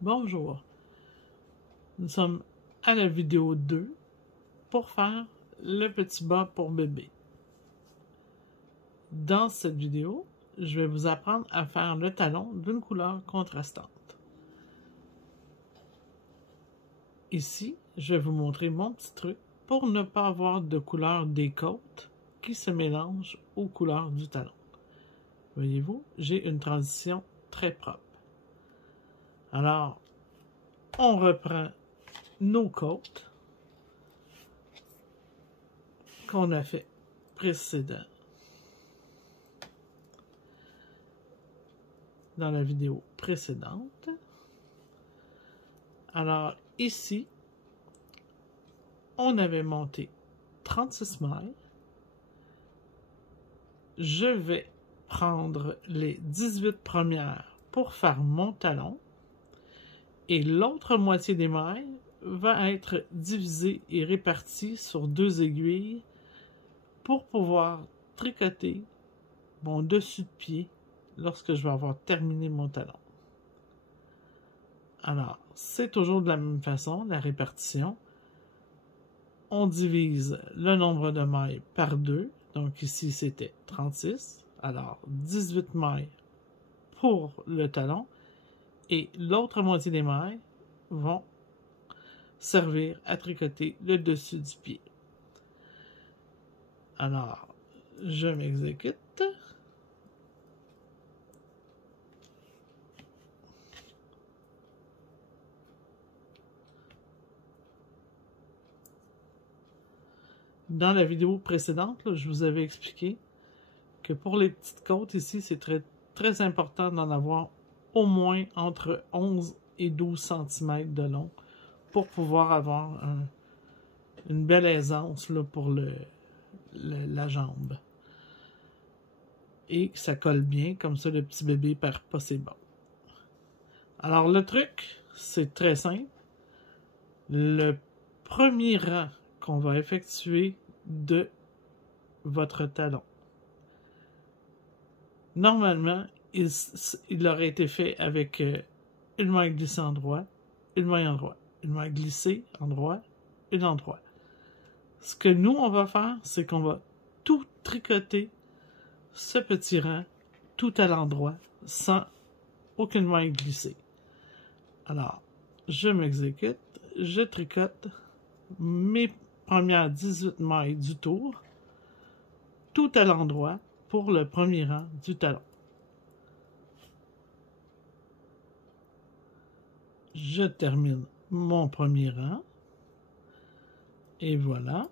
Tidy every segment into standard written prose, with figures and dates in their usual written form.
Bonjour, nous sommes à la vidéo 2 pour faire le petit bas pour bébé. Dans cette vidéo, je vais vous apprendre à faire le talon d'une couleur contrastante. Ici, je vais vous montrer mon petit truc pour ne pas avoir de couleur des côtes qui se mélangent aux couleurs du talon. Voyez-vous, j'ai une transition très propre. Alors, on reprend nos côtes qu'on a fait précédemment dans la vidéo précédente. Alors ici, on avait monté 36 mailles. Je vais prendre les 18 premières pour faire mon talon. Et l'autre moitié des mailles va être divisée et répartie sur 2 aiguilles pour pouvoir tricoter mon dessus de pied lorsque je vais avoir terminé mon talon. Alors, c'est toujours de la même façon, la répartition. On divise le nombre de mailles par 2. Donc ici, c'était 36. Alors, 18 mailles pour le talon. Et l'autre moitié des mailles vont servir à tricoter le dessus du pied. Alors, je m'exécute. Dans la vidéo précédente, là, je vous avais expliqué que pour les petites côtes ici, c'est très important d'en avoir au moins entre 11 et 12 cm de long pour pouvoir avoir une belle aisance là, pour la jambe. Et ça colle bien, comme ça le petit bébé perd pas ses bas. Alors le truc, c'est très simple. Le premier rang qu'on va effectuer de votre talon. Normalement, il aurait été fait avec une maille glissée en droit, une maille en droit, une maille glissée en droit, une en droit. Ce que nous, on va faire, c'est qu'on va tout tricoter ce petit rang tout à l'endroit sans aucune maille glissée. Alors, je m'exécute, je tricote mes premières 18 mailles du tour tout à l'endroit pour le premier rang du talon. Je termine mon premier rang. Et voilà.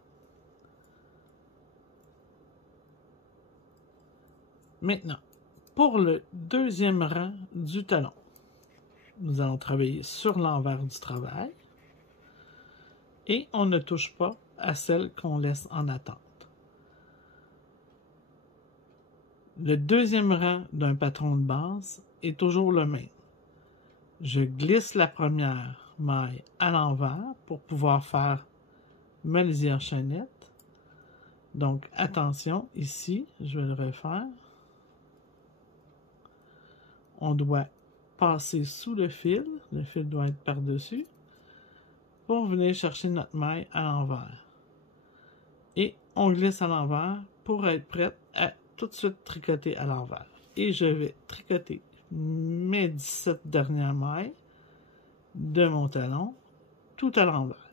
Maintenant, pour le deuxième rang du talon, nous allons travailler sur l'envers du travail. Et on ne touche pas à celle qu'on laisse en attente. Le deuxième rang d'un patron de base est toujours le même. Je glisse la première maille à l'envers pour pouvoir faire ma lisière chaînette. Donc attention, ici, je vais le refaire. On doit passer sous le fil doit être par-dessus, pour venir chercher notre maille à l'envers. Et on glisse à l'envers pour être prête à tout de suite tricoter à l'envers. Et je vais tricoter mes 17 dernières mailles de mon talon tout à l'envers.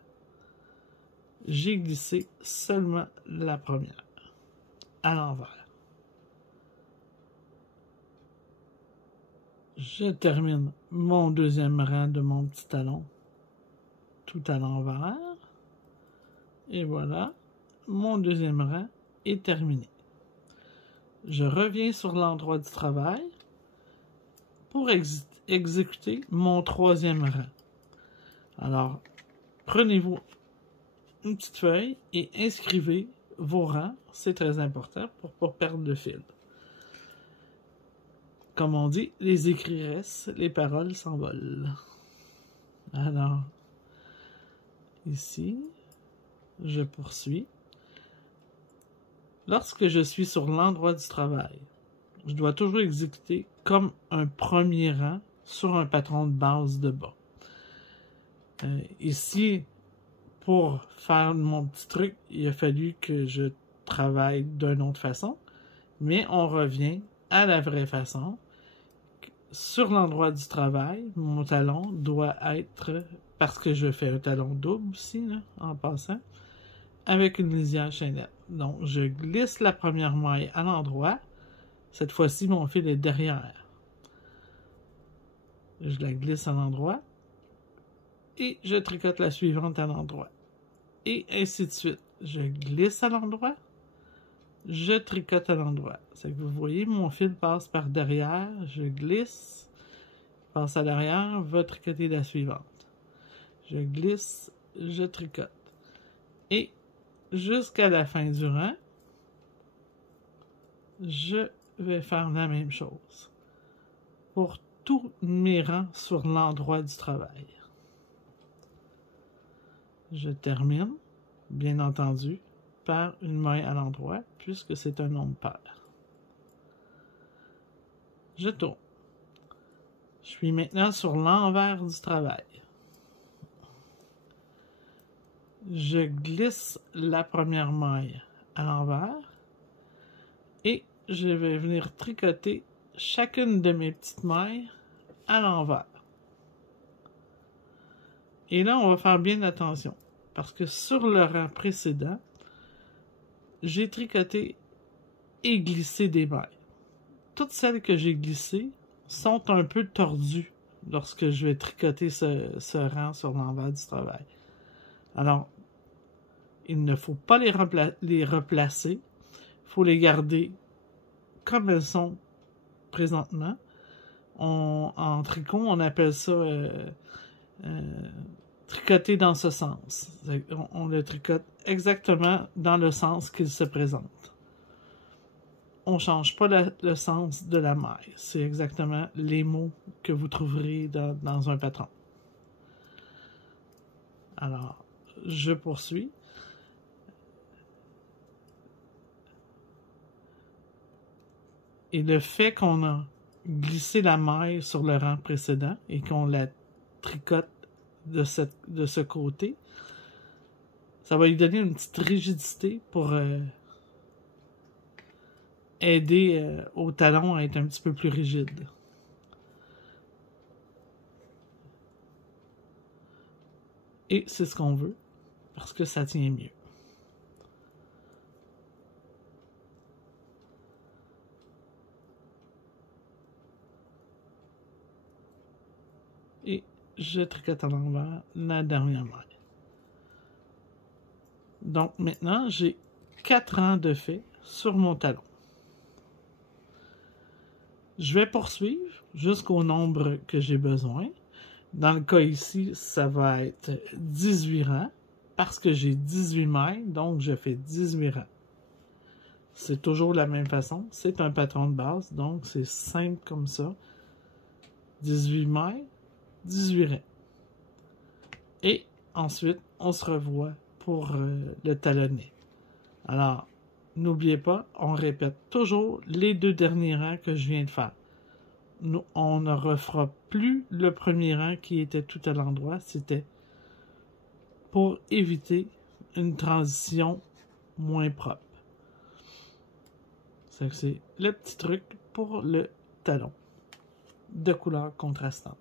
J'ai glissé seulement la première à l'envers. Je termine mon deuxième rang de mon petit talon tout à l'envers. Et voilà, mon deuxième rang est terminé. Je reviens sur l'endroit du travail pour exécuter mon troisième rang. Alors, prenez-vous une petite feuille et inscrivez vos rangs. C'est très important pour ne pas perdre le fil. Comme on dit, les écrits restent, les paroles s'envolent. Alors, ici, je poursuis. Lorsque je suis sur l'endroit du travail, je dois toujours exécuter comme un premier rang sur un patron de base de bas. Ici, pour faire mon petit truc, il a fallu que je travaille d'une autre façon, mais on revient à la vraie façon. Sur l'endroit du travail, mon talon doit être, parce que je fais un talon double ici, là, en passant, avec une lisière chaînette. Donc, je glisse la première maille à l'endroit. Cette fois-ci, mon fil est derrière. Je la glisse à l'endroit et je tricote la suivante à l'endroit. Et ainsi de suite. Je glisse à l'endroit, je tricote à l'endroit. C'est que vous voyez, mon fil passe par derrière, je glisse, passe à l'arrière, va tricoter la suivante. Je glisse, je tricote. Et jusqu'à la fin du rang, je vais faire la même chose pour tous mes rangs sur l'endroit du travail. Je termine, bien entendu, par une main à l'endroit, puisque c'est un nombre pair. Je tourne. Je suis maintenant sur l'envers du travail. Je glisse la première maille à l'envers et je vais venir tricoter chacune de mes petites mailles à l'envers. Et là, on va faire bien attention, parce que sur le rang précédent, j'ai tricoté et glissé des mailles. Toutes celles que j'ai glissées sont un peu tordues lorsque je vais tricoter ce rang sur l'envers du travail. Alors, il ne faut pas les replacer. Il faut les garder comme elles sont présentement. En tricot, on appelle ça tricoter dans ce sens. On le tricote exactement dans le sens qu'il se présente. On ne change pas le sens de la maille. C'est exactement les mots que vous trouverez dans un patron. Alors, je poursuis. Et le fait qu'on a glissé la maille sur le rang précédent et qu'on la tricote de ce côté, ça va lui donner une petite rigidité pour aider au talon à être un petit peu plus rigide. Et c'est ce qu'on veut, parce que ça tient mieux. Et je tricote à l'envers la dernière maille. Donc maintenant, j'ai 4 rangs de fait sur mon talon. Je vais poursuivre jusqu'au nombre que j'ai besoin. Dans le cas ici, ça va être 18 rangs, parce que j'ai 18 mailles, donc je fais 18 rangs. C'est toujours la même façon, c'est un patron de base, donc c'est simple comme ça. 18 mailles, 18 rangs. Et ensuite, on se revoit pour le talonnet. Alors, n'oubliez pas, on répète toujours les 2 derniers rangs que je viens de faire. On ne refera plus le premier rang qui était tout à l'endroit. C'était pour éviter une transition moins propre. C'est le petit truc pour le talon de couleur contrastante.